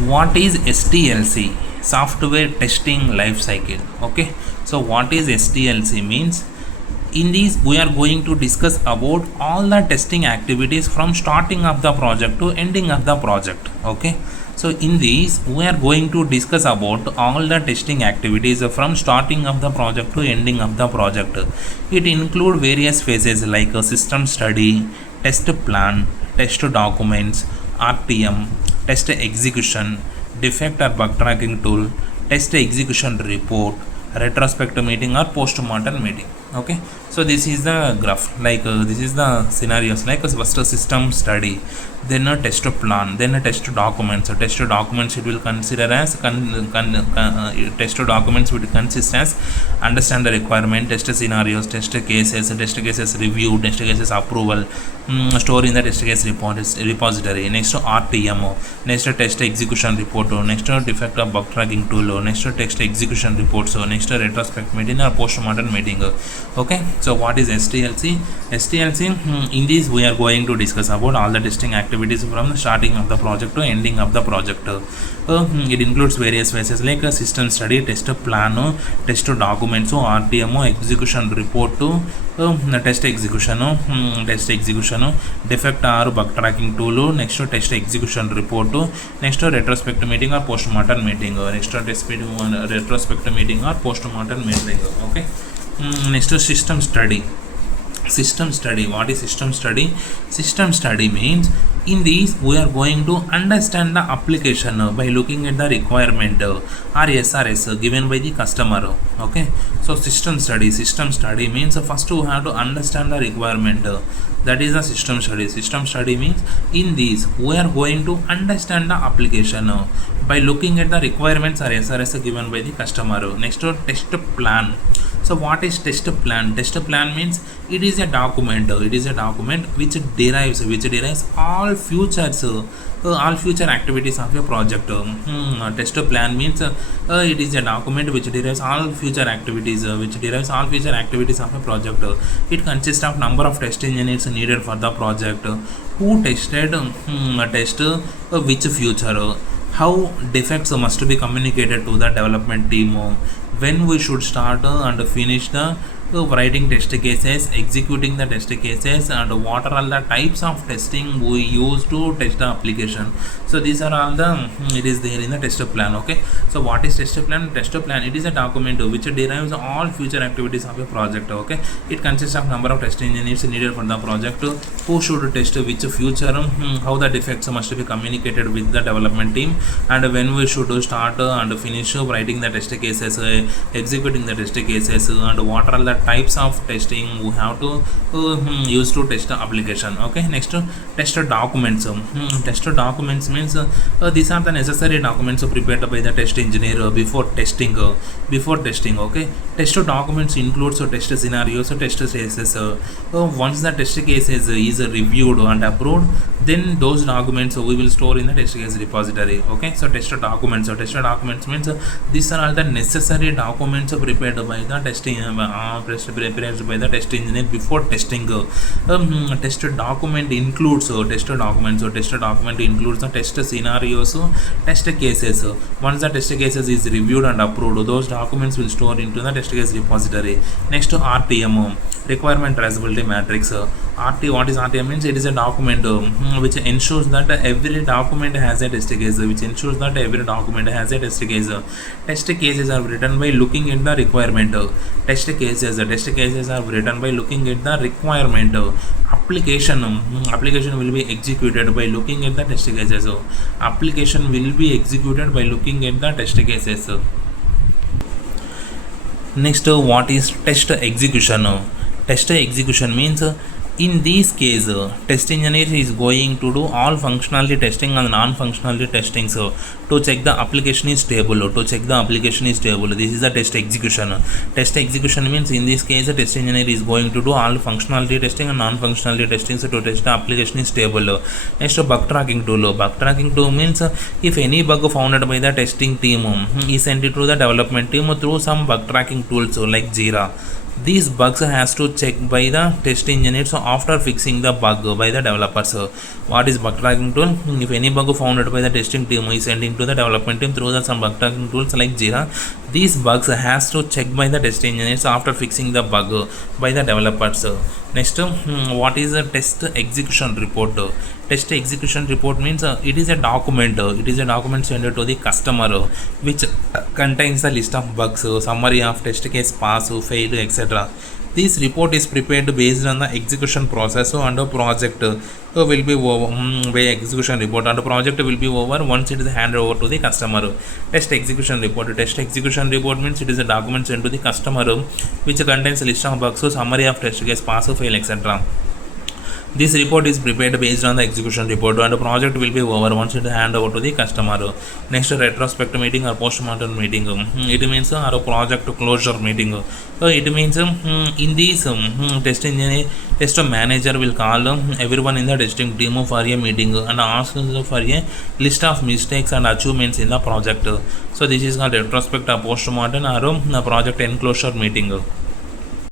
What is STLC? Software testing life cycle. Okay, so what is STLC means? In this we are going to discuss about all the testing activities from starting of the project to ending of the project. Okay, so in this we are going to discuss about all the testing activities from starting of the project to ending of the project. It include various phases like a system study, test plan, test documents, RTM, test execution, defect or bug tracking tool, test execution report, retrospective meeting or post-mortem meeting. Okay, so this is the graph, like this is the scenarios, like first a system study, then a test plan, then a test documents. So test documents it will consider as test documents would consist as understand the requirement, test scenarios, test cases review, test cases approval, store in the test case repository. Next RTM, next test execution report, next defect of bug tracking tool, next test execution report, so next retrospect meeting or post-mortem meeting. Okay, so what is STLC? In this we are going to discuss about all the testing activities from the starting of the project to ending of the project. It includes various phases like a system study, test plan, test documents, RTM, execution report, test execution, defect or bug tracking tool, next test execution report, next retrospective meeting or post-mortem meeting, next test retrospective meeting or post-mortem meeting. Okay, next system study. What is system study? System study means in this we are going to understand the application by looking at the requirement or SRS given by the customer. Okay, so system study means first we have to understand the requirement, that is the system study. System study means in this we are going to understand the application by looking at the requirements or SRS given by the customer. Next test plan. So what is test plan? Test plan means it is a document. Which derives all future activities of your project. Test plan means it is a document which derives all future activities of a project. It consists of number of test engineers needed for the project, who tested test which future, how defects must be communicated to the development team, when we should start and finish the writing test cases, executing the test cases, and what are all the types of testing we use to test the application. So these are all the it is there in the test plan. Okay, so what is test plan? Test plan, it is a document which derives all future activities of a project. Okay, it consists of number of test engineers needed for the project, who should test which future, how the defects must be communicated with the development team, and when we should start and finish writing the test cases, executing the test cases, and what are the types of testing we have to use to test the application. Okay, next test documents. Test documents means these are the necessary documents prepared by the test engineer before testing. Okay, test documents includes test scenarios, test cases. Once the test case is reviewed and approved, then those documents we will store in the test case repository. Okay, so test documents. So test documents means these are all the necessary documents prepared by the testing prepared by the test engineer before testing. Test document includes test documents. So test document includes the test scenarios, test cases. Once the test cases is reviewed and approved, those documents will store into the test case repository. Next RTM, requirement traceability matrix. What is RTM means? It is a document which ensures that every document has a test case. Test cases are written by looking at the requirement. Test cases are written by looking at the requirement. Application will be executed by looking at the test cases. Application will be executed by looking at the test cases. Next, what is test execution? Test execution means in this case test engineer is going to do all functionality testing and non-functionality testing, so to check the application is stable. This is the test execution. Test execution means in this case the test engineer is going to do all functionality testing and non-functionality testing, so to test the application is stable. Next, bug tracking tool means if any bug found by the testing team is sent it to the development team through some bug tracking tools like Jira. These bugs has to check by the test engineers after fixing the bug by the developers. What is bug tracking tool? If any bug found by the testing team is sent into the development team through some bug tracking tools like Jira. These bugs has to check by the test engineers after fixing the bug by the developers. Next, what is a test execution report? Test execution report means it is a document. It is a document sent to the customer which contains a list of bugs, summary of test case pass, fail, etc. This report is prepared based on the execution process and a project will be over by execution report, and the project will be over once it is handed over to the customer. Test execution report. Test execution report means it is a document sent to the customer which contains a list of bugs, summary of test case pass, fail, etc. This report is prepared based on the execution report, and the project will be over once it is handed over to the customer. Next, retrospect meeting or post-mortem meeting. It means a project closure meeting. So it means in this test engineer, test manager will call everyone in the testing team for a meeting and ask for a list of mistakes and achievements in the project. So this is called retrospect or post-mortem or project enclosure meeting.